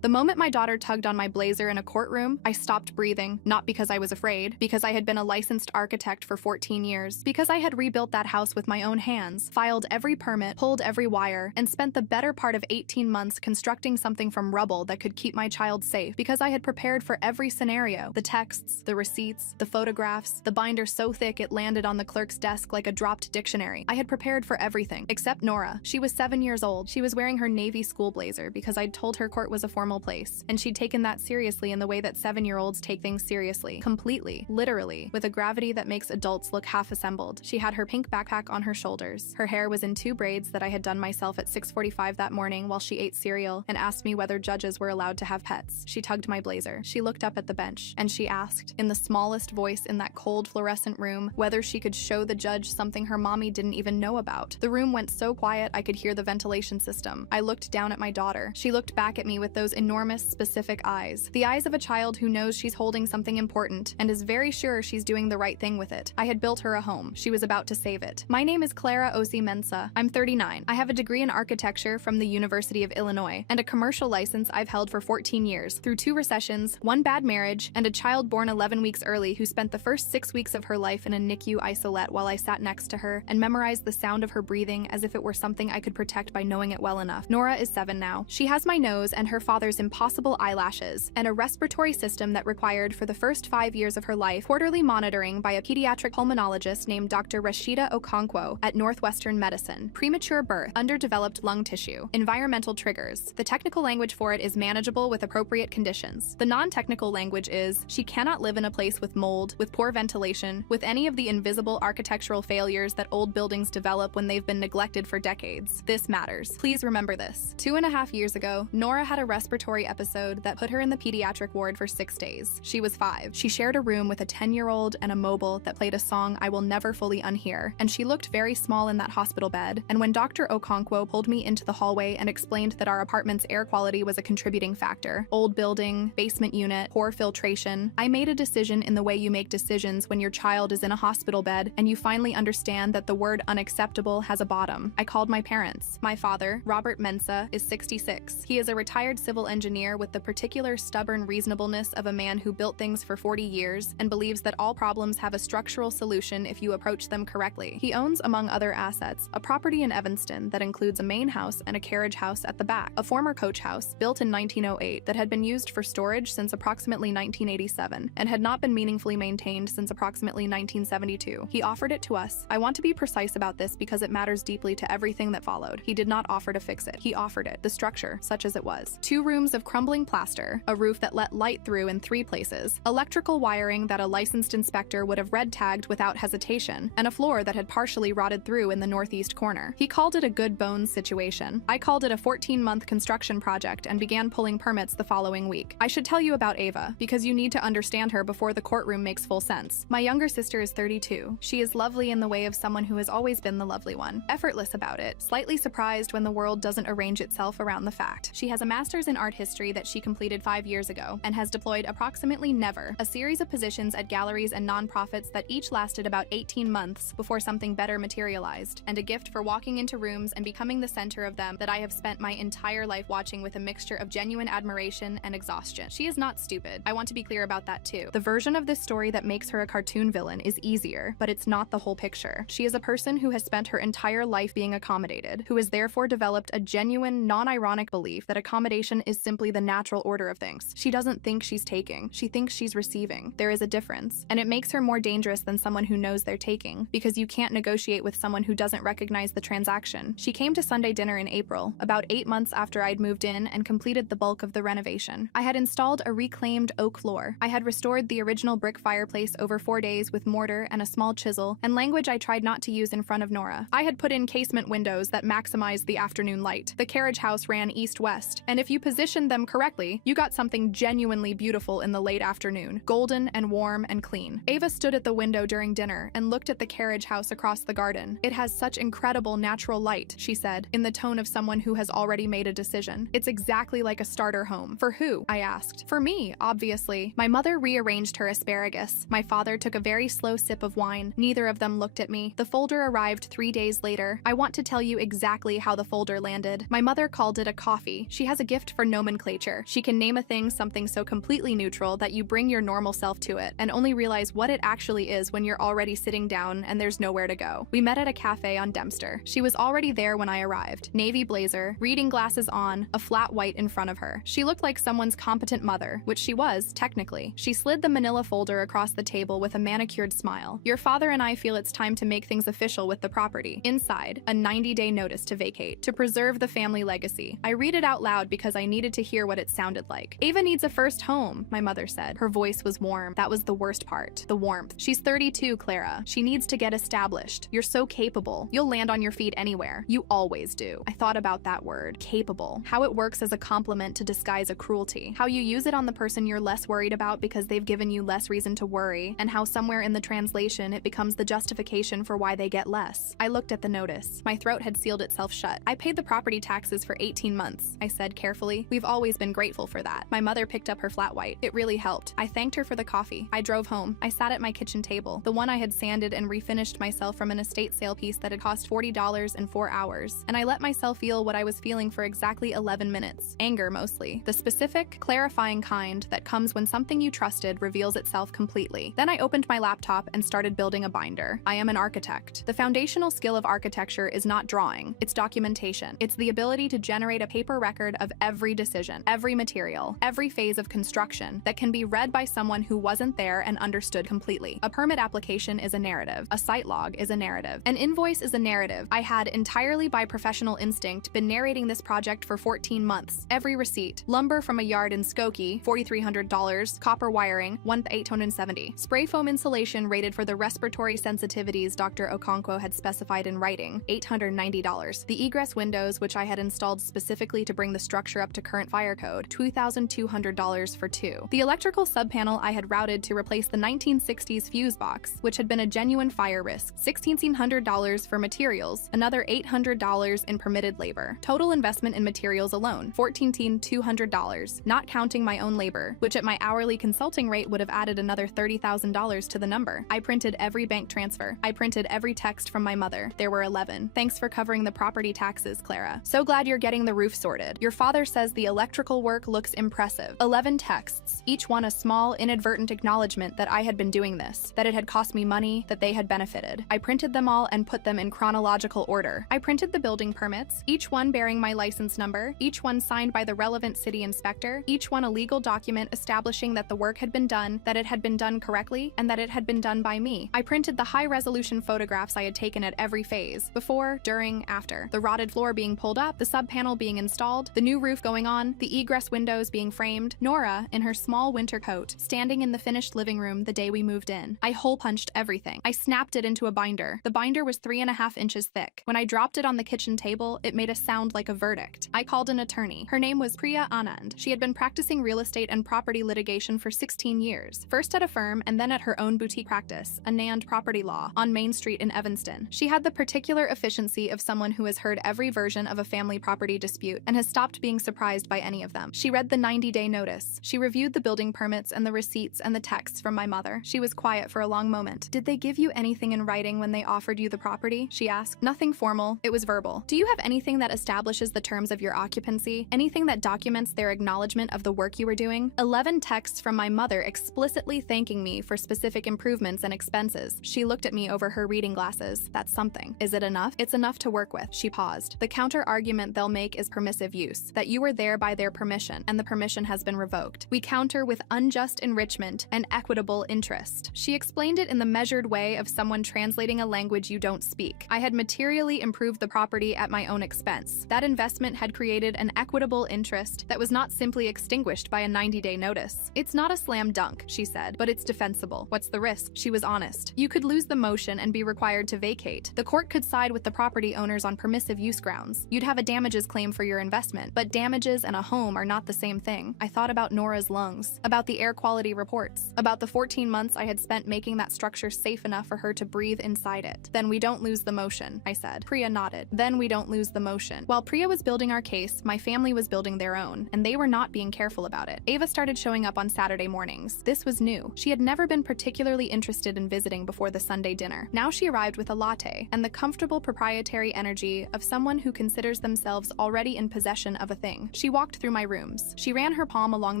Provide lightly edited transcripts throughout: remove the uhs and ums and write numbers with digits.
The moment my daughter tugged on my blazer in a courtroom, I stopped breathing, not because I was afraid, because I had been a licensed architect for 14 years, because I had rebuilt that house with my own hands, filed every permit, pulled every wire, and spent the better part of 18 months constructing something from rubble that could keep my child safe, because I had prepared for every scenario, the texts, the receipts, the photographs, the binder so thick it landed on the clerk's desk like a dropped dictionary. I had prepared for everything, except Nora. She was 7 years old. She was wearing her navy school blazer because I'd told her court was a formal place, and she'd taken that seriously in the way that 7-year-olds take things seriously, completely, literally, with a gravity that makes adults look half-assembled. She had her pink backpack on her shoulders. Her hair was in 2 braids that I had done myself at 6:45 that morning while she ate cereal and asked me whether judges were allowed to have pets. She tugged my blazer. She looked up at the bench, and she asked, in the smallest voice in that cold fluorescent room, whether she could show the judge something her mommy didn't even know about. The room went so quiet I could hear the ventilation system. I looked down at my daughter. She looked back at me with those enormous, specific eyes. The eyes of a child who knows she's holding something important and is very sure she's doing the right thing with it. I had built her a home. She was about to save it. My name is Clara Osi Mensah. I'm 39. I have a degree in architecture from the University of Illinois and a commercial license I've held for 14 years, through 2 recessions, 1 bad marriage, and a child born 11 weeks early who spent the first 6 weeks of her life in a NICU isolette while I sat next to her and memorized the sound of her breathing as if it were something I could protect by knowing it well enough. Nora is 7 now. She has my nose and her father's impossible eyelashes, and a respiratory system that required, for the first 5 years of her life, quarterly monitoring by a pediatric pulmonologist named Dr. Rashida Okonkwo at Northwestern Medicine. Premature birth, underdeveloped lung tissue, environmental triggers. The technical language for it is manageable with appropriate conditions. The non-technical language is, she cannot live in a place with mold, with poor ventilation, with any of the invisible architectural failures that old buildings develop when they've been neglected for decades. This matters. Please remember this. 2.5 years ago, Nora had a respiratory episode that put her in the pediatric ward for 6 days. She was 5. She shared a room with a 10-year-old and a mobile that played a song I will never fully unhear, and she looked very small in that hospital bed. And when Dr. Okonkwo pulled me into the hallway and explained that our apartment's air quality was a contributing factor, old building, basement unit, poor filtration, I made a decision in the way you make decisions when your child is in a hospital bed and you finally understand that the word unacceptable has a bottom. I called my parents. My father, Robert Mensah, is 66. He is a retired civil engineer with the particular stubborn reasonableness of a man who built things for 40 years and believes that all problems have a structural solution if you approach them correctly. He owns, among other assets, a property in Evanston that includes a main house and a carriage house at the back, a former coach house built in 1908 that had been used for storage since approximately 1987 and had not been meaningfully maintained since approximately 1972. He offered it to us. I want to be precise about this because it matters deeply to everything that followed. He did not offer to fix it. He offered it, the structure, such as it was. 2 rooms of crumbling plaster, a roof that let light through in 3 places, electrical wiring that a licensed inspector would have red tagged without hesitation, and a floor that had partially rotted through in the northeast corner. He called it a good bones situation. I called it a 14-month construction project and began pulling permits the following week. I should tell you about Ava, because you need to understand her before the courtroom makes full sense. My younger sister is 32. She is lovely in the way of someone who has always been the lovely one. Effortless about it, slightly surprised when the world doesn't arrange itself around the fact. She has a master's in art history that she completed 5 years ago and has deployed approximately never, a series of positions at galleries and nonprofits that each lasted about 18 months before something better materialized, and a gift for walking into rooms and becoming the center of them that I have spent my entire life watching with a mixture of genuine admiration and exhaustion. She is not stupid. I want to be clear about that too. The version of this story that makes her a cartoon villain is easier, but it's not the whole picture. She is a person who has spent her entire life being accommodated, who has therefore developed a genuine, non-ironic belief that accommodation is simply the natural order of things. She doesn't think she's taking, she thinks she's receiving. There is a difference, and it makes her more dangerous than someone who knows they're taking, because you can't negotiate with someone who doesn't recognize the transaction. She came to Sunday dinner in April, about 8 months after I'd moved in and completed the bulk of the renovation. I had installed a reclaimed oak floor. I had restored the original brick fireplace over 4 days with mortar and a small chisel, and language I tried not to use in front of Nora. I had put in casement windows that maximized the afternoon light. The carriage house ran east-west, and if you positioned them correctly, you got something genuinely beautiful in the late afternoon, golden and warm and clean. Ava stood at the window during dinner and looked at the carriage house across the garden. It has such incredible natural light, she said, in the tone of someone who has already made a decision. It's exactly like a starter home. For who? I asked. For me, obviously. My mother rearranged her asparagus. My father took a very slow sip of wine. Neither of them looked at me. The folder arrived 3 days later. I want to tell you exactly how the folder landed. My mother called it a coffee. She has a gift for nomenclature. She can name a thing something so completely neutral that you bring your normal self to it and only realize what it actually is when you're already sitting down and there's nowhere to go. We met at a cafe on Dempster. She was already there when I arrived. Navy blazer, reading glasses on, a flat white in front of her. She looked like someone's competent mother, which she was, technically. She slid the manila folder across the table with a manicured smile. Your father and I feel it's time to make things official with the property. Inside, a 90-day notice to vacate, to preserve the family legacy. I read it out loud because I needed to hear what it sounded like. Ava needs a first home, my mother said. Her voice was warm. That was the worst part. The warmth. She's 32, Clara. She needs to get established. You're so capable. You'll land on your feet anywhere. You always do. I thought about that word, capable. How it works as a compliment to disguise a cruelty. How you use it on the person you're less worried about because they've given you less reason to worry, and how somewhere in the translation it becomes the justification for why they get less. I looked at the notice. My throat had sealed itself shut. I paid the property taxes for 18 months, I said carefully. We've always been grateful for that. My mother picked up her flat white. It really helped. I thanked her for the coffee. I drove home. I sat at my kitchen table, the one I had sanded and refinished myself from an estate sale piece that had cost $40 in 4 hours, and I let myself feel what I was feeling for exactly 11 minutes. Anger, mostly. The specific, clarifying kind that comes when something you trusted reveals itself completely. Then I opened my laptop and started building a binder. I am an architect. The foundational skill of architecture is not drawing, it's documentation. It's the ability to generate a paper record of every decision, every material, every phase of construction that can be read by someone who wasn't there and understood completely. A permit application is a narrative. A site log is a narrative. An invoice is a narrative. I had, entirely by professional instinct, been narrating this project for 14 months. Every receipt. Lumber from a yard in Skokie, $4,300. Copper wiring, $1,870. Spray foam insulation rated for the respiratory sensitivities Dr. Okonkwo had specified in writing, $890. The egress windows, which I had installed specifically to bring the structure up to current fire code, $2,200 for 2. The electrical subpanel I had routed to replace the 1960s fuse box, which had been a genuine fire risk, $1,600 for materials, another $800 in permitted labor. Total investment in materials alone, $14,200, not counting my own labor, which at my hourly consulting rate would have added another $30,000 to the number. I printed every bank transfer. I printed every text from my mother. There were 11. Thanks for covering the property taxes, Clara. So glad you're getting the roof sorted. Your father says the electrical work looks impressive. 11 texts, each one a small, inadvertent acknowledgement that I had been doing this, that it had cost me money, that they had benefited. I printed them all and put them in chronological order. I printed the building permits, each one bearing my license number, each one signed by the relevant city inspector, each one a legal document establishing that the work had been done, that it had been done correctly, and that it had been done by me. I printed the high-resolution photographs I had taken at every phase, before, during, after. The rotted floor being pulled up, the sub-panel being installed, the new roof going on, the egress windows being framed, Nora, in her small winter coat, standing in the finished living room the day we moved in. I hole-punched everything. I snapped it into a binder. The binder was 3.5 inches thick. When I dropped it on the kitchen table, it made a sound like a verdict. I called an attorney. Her name was Priya Anand. She had been practicing real estate and property litigation for 16 years, first at a firm and then at her own boutique practice, Anand Property Law, on Main Street in Evanston. She had the particular efficiency of someone who has heard every version of a family property dispute and has stopped being surprised by any of them. She read the 90-day notice. She reviewed the building permits and the receipts and the texts from my mother. She was quiet for a long moment. Did they give you anything in writing when they offered you the property? She asked. Nothing formal. It was verbal. Do you have anything that establishes the terms of your occupancy? Anything that documents their acknowledgement of the work you were doing? 11 texts from my mother explicitly thanking me for specific improvements and expenses. She looked at me over her reading glasses. That's something. Is it enough? It's enough to work with. She paused. The counter-argument they'll make is permissive use, that you were there by their permission, and the permission has been revoked. We counter with unjust enrichment and equitable interest. She explained it in the measured way of someone translating a language you don't speak. I had materially improved the property at my own expense. That investment had created an equitable interest that was not simply extinguished by a 90-day notice. It's not a slam dunk, she said, but it's defensible. What's the risk? She was honest. You could lose the motion and be required to vacate. The court could side with the property owners on permissive use grounds. You'd have a damages claim for your investment, but damages and a home are not the same thing. I thought about Nora's lungs, about the air quality reports, about the 14 months I had spent making that structure safe enough for her to breathe inside it. Then we don't lose the motion, I said. Priya nodded. Then we don't lose the motion. While Priya was building our case, my family was building their own, and they were not being careful about it. Ava started showing up on Saturday mornings. This was new. She had never been particularly interested in visiting before the Sunday dinner. Now she arrived with a latte and the comfortable proprietary energy of someone who considers themselves already in possession of a thing. She walked through my rooms. She ran her palm along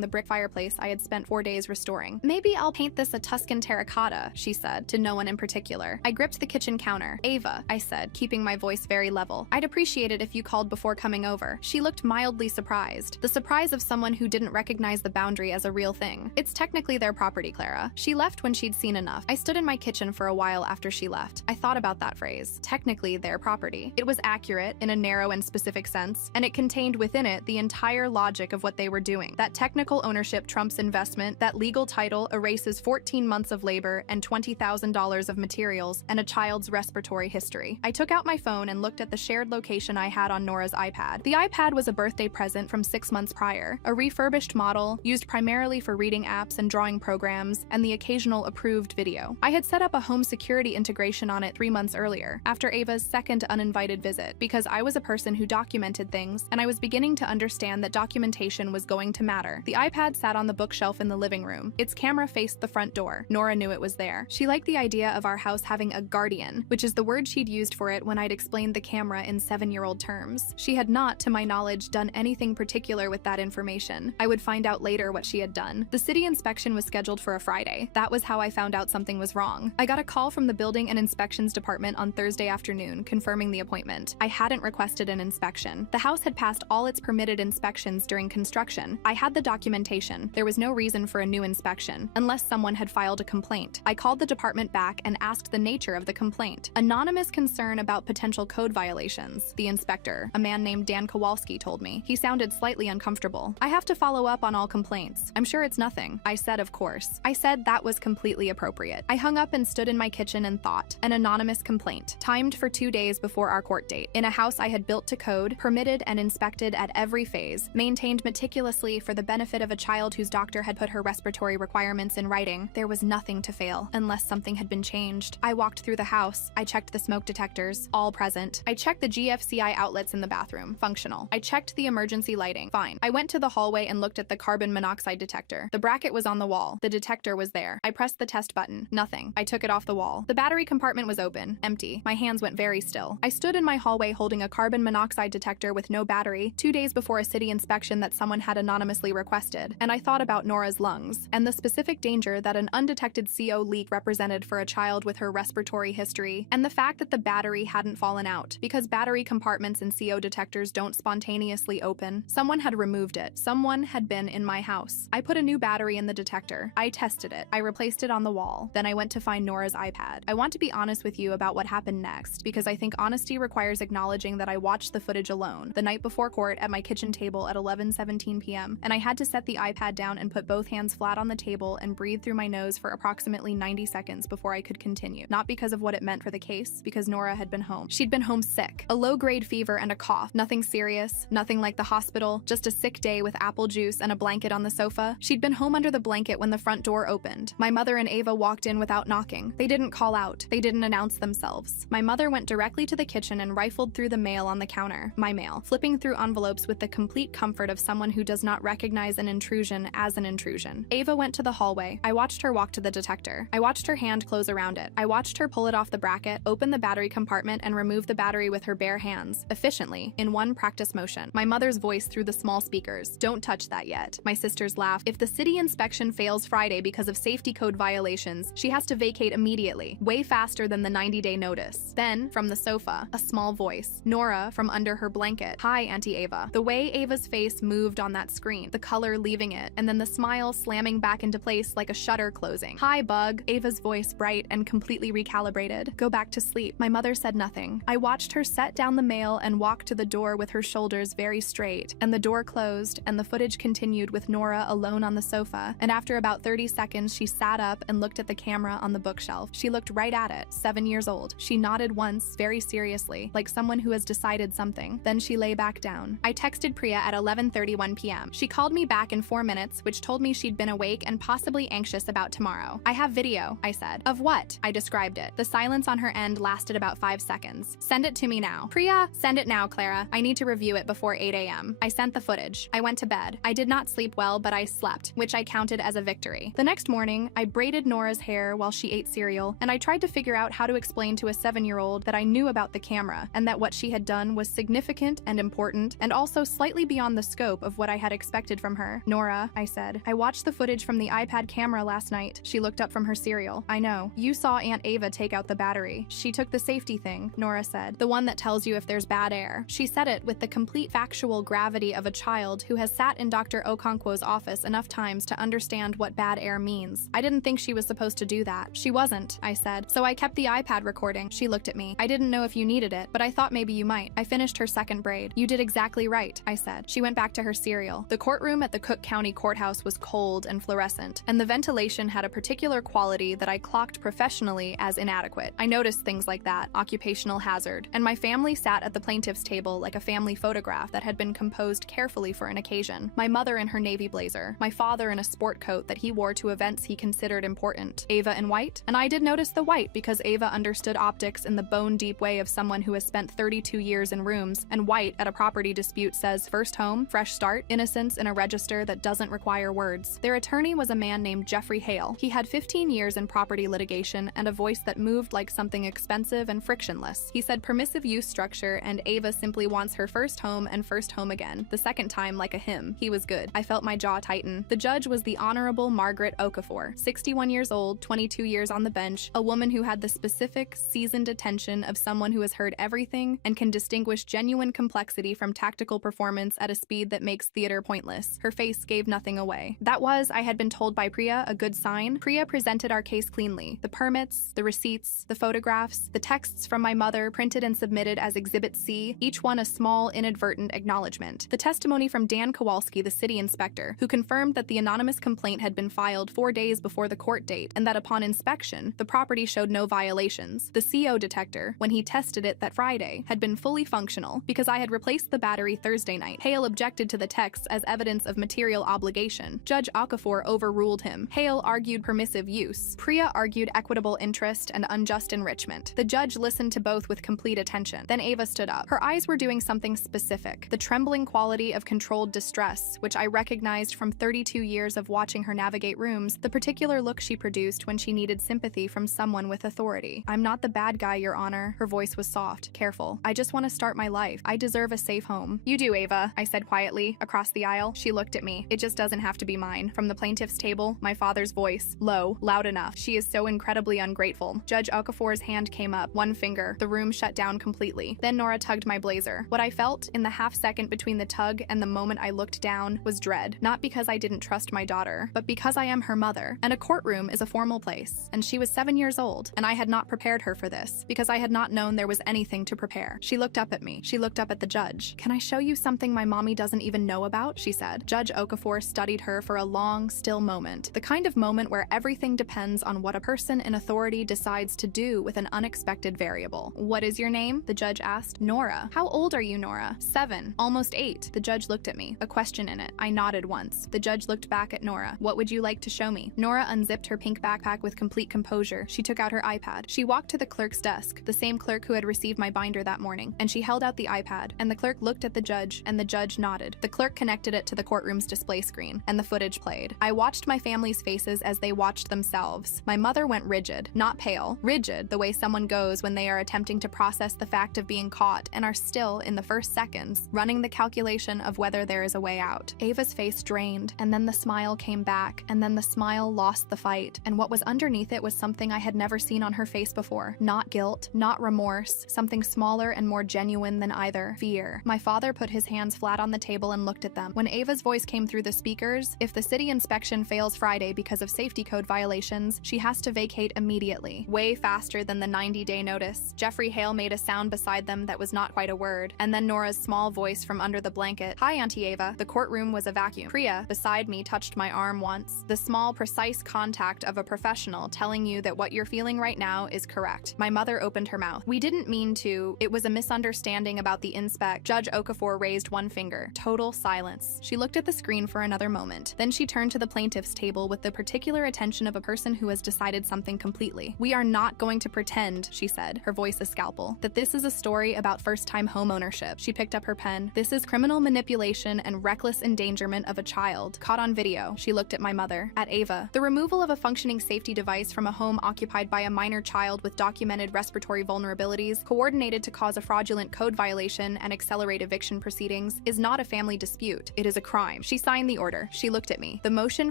the brick fireplace I had spent 4 days restoring. "Maybe I'll paint this a Tuscan terracotta," she said, to no one in particular. I gripped the kitchen counter. "Ava," I said, keeping my voice very level, "I'd appreciate it if you called before coming over." She looked mildly surprised, the surprise of someone who didn't recognize the boundary as a real thing. "It's technically their property, Clara." She left when she'd seen enough. I stood in my kitchen for a while after she left. I thought about that phrase, technically their property. It was accurate in a narrow and specific sense, and it contained within it the entire logic of what they were doing. That technical ownership trumps investment, that legal title erases 14 months of labor and $20,000 of materials and a child's respiratory history. I took out my phone and looked at the shared location I had on Nora's iPad. The iPad was a birthday present from 6 months prior, a refurbished model used primarily for reading apps and drawing programs, and the occasional approved video. I had set up a home security integration on it 3 months earlier, after Ava's second uninvited visit, because I was a person who documented things, and I was beginning to understand that documentation was going to matter. The iPad sat on the bookshelf in the living room. Its camera faced the front door. Nora knew it was there. She liked the idea of our house having a guardian, which is the word she'd used for it when I'd explained the camera in 7-year-old terms. She had not, to my knowledge, done anything particular with that information. I would find out later what she had done. The city inspection was scheduled for a Friday. That was how I found out something was wrong. I got a call from the building and inspections department on Thursday afternoon confirming the appointment. I hadn't requested an inspection. The house had passed all its permitted inspections during construction. I had the documentation. There was no reason for a new inspection, unless someone had filed a complaint. I called the department back and asked the nature of the complaint. "Anonymous concern about potential code violations," the inspector, a man named Dan Kowalski, told me. He sounded slightly uncomfortable. "I have to follow up on all complaints. I'm sure it's nothing." I said, "Of course." I said that was completely appropriate. I hung up and stood in my kitchen and thought. An anonymous complaint, timed for 2 days before our court date, in a house I had built to code, permitted and inspected at every phase, maintained meticulously for the benefit of a child whose doctor had put her respiratory requirements in writing. There was nothing to fail, unless something had been changed. I walked through the house. I checked the smoke detectors, all present. I checked the GFCI outlets in the bathroom, functional. I checked the emergency lighting, fine. I went to the hallway and looked at the carbon monoxide detector. The bracket was on the wall. The detector was there. I pressed the test button. Nothing. I took it off the wall. The battery compartment was open, empty. My hands went very still. I stood in my hallway holding a carbon monoxide detector with no battery, 2 days before a city inspection that someone had anonymously requested, and I thought about Nora's lungs, and the specific danger that an undetected CO leak represented for a child with her respiratory history, and the fact that the battery hadn't fallen out, because battery compartments in CO detectors don't spontaneously open. Someone had removed it. Someone had been in my house. I put a new battery in the detector. I tested it. I replaced it on the wall. Then I went to find Nora's iPad. I want to be honest with you about what happened next, because I think honesty requires acknowledging that I watched the footage alone, the night before court at my kitchen table at 11:17 p.m., and I had to set the iPad down and put both hands flat on the table and breathe through my nose for approximately 90 seconds before I could continue. Not because of what it meant for the case, because Nora had been home. She'd been home sick. A low-grade fever and a cough. Nothing serious, nothing like the hospital, just a sick day with apple juice and a blanket on the sofa. She'd been home under the blanket when the front door opened. My mother and Ava walked in without knocking. They didn't call out. They didn't announce themselves. My mother went directly to the kitchen and rifled through the mail on the counter, my mail, flipping through envelopes with the complete comfort of someone who does not recognize an intrusion as an intrusion. Ava went to the hallway. I watched her walk to the detector. I watched her hand close around it. I watched her pull it off the bracket, open the battery compartment, and remove the battery with her bare hands, efficiently, in one practice motion. My mother's voice through the small speakers. "Don't touch that yet." My sisters laughed. "If the city inspection fails Friday because of safety code violations, she has to vacate immediately, way faster than the 90-day notice." Then, from the sofa, a small voice. Nora from under her blanket. "Hi, Auntie Ava." The way Ava's face moved on that screen, the color leaving it, and then the smile slamming back into place like a shutter closing. "Hi, Bug." Ava's voice bright and completely recalibrated. "Go back to sleep." My mother said nothing. I watched her set down the mail and walk to the door with her shoulders very straight, and the door closed, and the footage continued with Nora alone on the sofa, and after about 30 seconds she sat up and looked at the camera on the bookshelf. She looked right at it, 7 years old. She nodded once, very seriously, like someone who has decided something. Then she lay back down. I texted Priya at 11:31 p.m. She called me back in 4 minutes, which told me she'd been awake and possibly anxious about tomorrow. "I have video," I said. "Of what?" I described it. The silence on her end lasted about 5 seconds. "Send it to me now." "Priya, send it now, Clara. I need to review it before 8 a.m. I sent the footage. I went to bed. I did not sleep well, but I slept, which I counted as a victory. The next morning, I braided Nora's hair while she ate cereal, and I tried to figure out how to explain to a 7-year-old that I knew about the camera, and that what she had done was significant and important, and also slightly slightly beyond the scope of what I had expected from her. Nora, I said, I watched the footage from the iPad camera last night. She looked up from her cereal. I know. You saw Aunt Ava take out the battery. She took the safety thing, Nora said. The one that tells you if there's bad air. She said it with the complete factual gravity of a child who has sat in Dr. Okonkwo's office enough times to understand what bad air means. I didn't think she was supposed to do that. She wasn't, I said. So I kept the iPad recording. She looked at me. I didn't know if you needed it, but I thought maybe you might. I finished her second braid. You did exactly right, I said. She went back to her cereal. The courtroom at the Cook County Courthouse was cold and fluorescent, and the ventilation had a particular quality that I clocked professionally as inadequate. I noticed things like that, occupational hazard, and my family sat at the plaintiff's table like a family photograph that had been composed carefully for an occasion. My mother in her navy blazer, my father in a sport coat that he wore to events he considered important, Ava in white, and I did notice the white because Ava understood optics in the bone-deep way of someone who has spent 32 years in rooms, and white at a property dispute says first home, fresh start, innocence in a register that doesn't require words. Their attorney was a man named Jeffrey Hale. He had 15 years in property litigation and a voice that moved like something expensive and frictionless. He said permissive use structure, and Ava simply wants her first home and first home again, the second time like a hymn. He was good. I felt my jaw tighten. The judge was the Honorable Margaret Okafor, 61 years old, 22 years on the bench, a woman who had the specific, seasoned attention of someone who has heard everything and can distinguish genuine complexity from tactical performance at a speed that makes theater pointless. Her face gave nothing away. That was, I had been told by Priya, a good sign. Priya presented our case cleanly. The permits, the receipts, the photographs, the texts from my mother printed and submitted as Exhibit C, each one a small, inadvertent acknowledgement. The testimony from Dan Kowalski, the city inspector, who confirmed that the anonymous complaint had been filed 4 days before the court date and that upon inspection, the property showed no violations. The CO detector, when he tested it that Friday, had been fully functional because I had replaced the battery Thursday night. Hale objected to the texts as evidence of material obligation. Judge Okafor overruled him. Hale argued permissive use. Priya argued equitable interest and unjust enrichment. The judge listened to both with complete attention. Then Ava stood up. Her eyes were doing something specific, the trembling quality of controlled distress, which I recognized from 32 years of watching her navigate rooms, the particular look she produced when she needed sympathy from someone with authority. I'm not the bad guy, Your Honor. Her voice was soft, careful. I just want to start my life. I deserve a safe home. You do, Ava, I said quietly, across the aisle. She looked at me. It just doesn't have to be mine. From the plaintiff's table, my father's voice, low, loud enough. She is so incredibly ungrateful. Judge Okafor's hand came up, one finger. The room shut down completely. Then Nora tugged my blazer. What I felt, in the half second between the tug and the moment I looked down, was dread. Not because I didn't trust my daughter, but because I am her mother. And a courtroom is a formal place. And she was 7 years old, and I had not prepared her for this, because I had not known there was anything to prepare. She looked up at me. She looked up at the judge. Can I show you something my mommy doesn't even know about? She said. Judge Okafor studied her for a long, still moment. The kind of moment where everything depends on what a person in authority decides to do with an unexpected variable. What is your name? The judge asked. Nora. How old are you, Nora? 7. Almost 8. The judge looked at me. A question in it. I nodded once. The judge looked back at Nora. What would you like to show me? Nora unzipped her pink backpack with complete composure. She took out her iPad. She walked to the clerk's desk, the same clerk who had received my binder that morning, and she held out the iPad, and the clerk looked at the judge, and the judge nodded. The clerk connected it to the courtroom's display screen, and the footage played. I watched my family's faces as they watched themselves. My mother went rigid, not pale, rigid the way someone goes when they are attempting to process the fact of being caught and are still, in the first seconds, running the calculation of whether there is a way out. Ava's face drained, and then the smile came back, and then the smile lost the fight, and what was underneath it was something I had never seen on her face before. Not guilt, not remorse, something smaller and more genuine than either. Fear. My father put his hands flat on the table and looked at them. When Ava's voice came through the speakers, if the city inspection fails Friday because of safety code violations, she has to vacate immediately. Way faster than the 90-day notice. Jeffrey Hale made a sound beside them that was not quite a word, and then Nora's small voice from under the blanket. Hi, Auntie Ava. The courtroom was a vacuum. Priya, beside me, touched my arm once. The small, precise contact of a professional telling you that what you're feeling right now is correct. My mother opened her mouth. We didn't mean to. It was a misunderstanding about the inspect. Judge Okafor raised one finger. Total silence. She looked at the screen for another moment. Then she turned to the plaintiff's table with the particular attention of a person who has decided something completely. We are not going to pretend, she said, her voice a scalpel, that this is a story about first-time home ownership. She picked up her pen. This is criminal manipulation and reckless endangerment of a child, caught on video. She looked at my mother, at Ava. The removal of a functioning safety device from a home occupied by a minor child with documented respiratory vulnerabilities, coordinated to cause a fraudulent code violation and accelerate eviction proceedings, proceedings is not a family dispute. It is a crime. She signed the order. She looked at me. The motion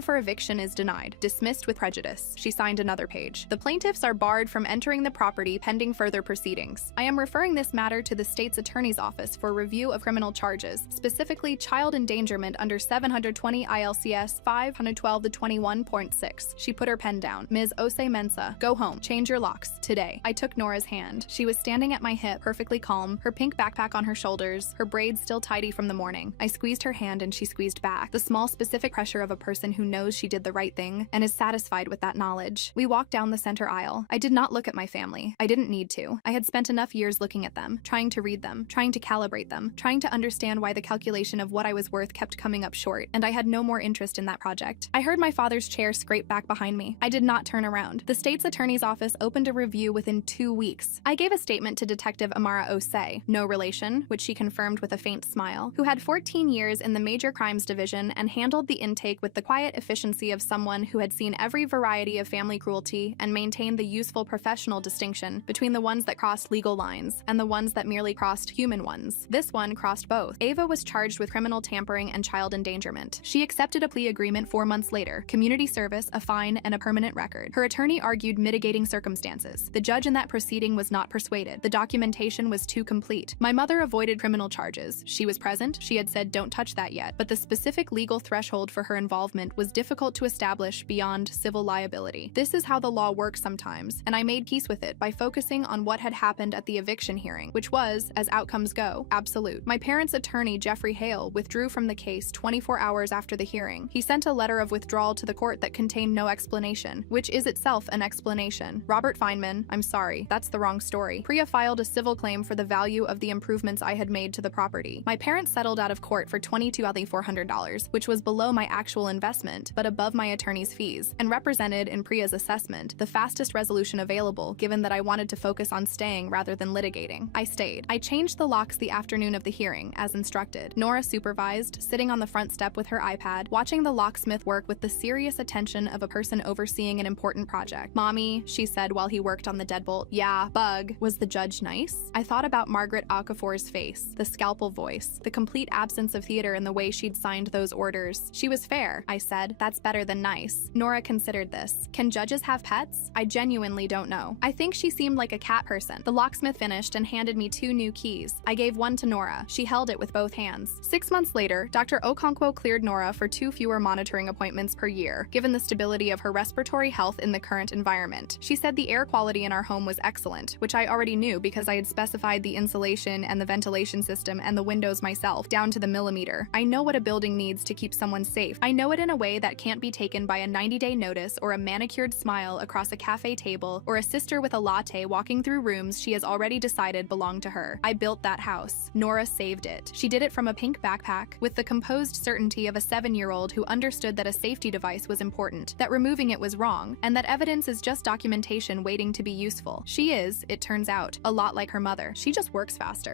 for eviction is denied. Dismissed with prejudice. She signed another page. The plaintiffs are barred from entering the property pending further proceedings. I am referring this matter to the state's attorney's office for review of criminal charges, specifically child endangerment under 720 ILCS 512-21.6. She put her pen down. Ms. Osei Mensah, go home. Change your locks. Today. I took Nora's hand. She was standing at my hip, perfectly calm, her pink backpack on her shoulders, her braids still tidy from the morning. I squeezed her hand and she squeezed back. The small, specific pressure of a person who knows she did the right thing and is satisfied with that knowledge. We walked down the center aisle. I did not look at my family. I didn't need to. I had spent enough years looking at them, trying to read them, trying to calibrate them, trying to understand why the calculation of what I was worth kept coming up short, and I had no more interest in that project. I heard my father's chair scrape back behind me. I did not turn around. The state's attorney's office opened a review within 2 weeks. I gave a statement to Detective Amara Osei, no relation, which she confirmed with a faint smile, who had 14 years in the Major Crimes Division and handled the intake with the quiet efficiency of someone who had seen every variety of family cruelty and maintained the useful professional distinction between the ones that crossed legal lines and the ones that merely crossed human ones. This one crossed both. Ava was charged with criminal tampering and child endangerment. She accepted a plea agreement 4 months later, community service, a fine, and a permanent record. Her attorney argued mitigating circumstances. The judge in that proceeding was not persuaded. The documentation was too complete. My mother avoided criminal charges. She was present. She had said don't touch that yet, but the specific legal threshold for her involvement was difficult to establish beyond civil liability. This is how the law works sometimes, and I made peace with it by focusing on what had happened at the eviction hearing, which was, as outcomes go, absolute. My parents' attorney, Jeffrey Hale, withdrew from the case 24 hours after the hearing. He sent a letter of withdrawal to the court that contained no explanation, which is itself an explanation. Robert Feynman, I'm sorry, that's the wrong story. Priya filed a civil claim for the value of the improvements I had made to the property. My parents settled out of court for $22,400, which was below my actual investment, but above my attorney's fees, and represented in Priya's assessment the fastest resolution available given that I wanted to focus on staying rather than litigating. I stayed. I changed the locks the afternoon of the hearing, as instructed. Nora supervised, sitting on the front step with her iPad, watching the locksmith work with the serious attention of a person overseeing an important project. Mommy, she said while he worked on the deadbolt. Yeah, bug. Was the judge nice? I thought about Margaret Okafor's face, the scalpel voice, the complete absence of theater in the way she'd signed those orders. She was fair, I said. That's better than nice. Nora considered this. Can judges have pets? I genuinely don't know. I think she seemed like a cat person. The locksmith finished and handed me 2 new keys. I gave one to Nora. She held it with both hands. 6 months later, Dr. Okonkwo cleared Nora for 2 fewer monitoring appointments per year, given the stability of her respiratory health in the current environment. She said the air quality in our home was excellent, which I already knew because I had specified the insulation and the ventilation system and the windows myself, down to the millimeter. I know what a building needs to keep someone safe. I know it in a way that can't be taken by a 90-day notice or a manicured smile across a cafe table or a sister with a latte walking through rooms she has already decided belong to her. I built that house. Nora saved it. She did it from a pink backpack, with the composed certainty of a 7-year-old who understood that a safety device was important, that removing it was wrong, and that evidence is just documentation waiting to be useful. She is, it turns out, a lot like her mother. She just works faster.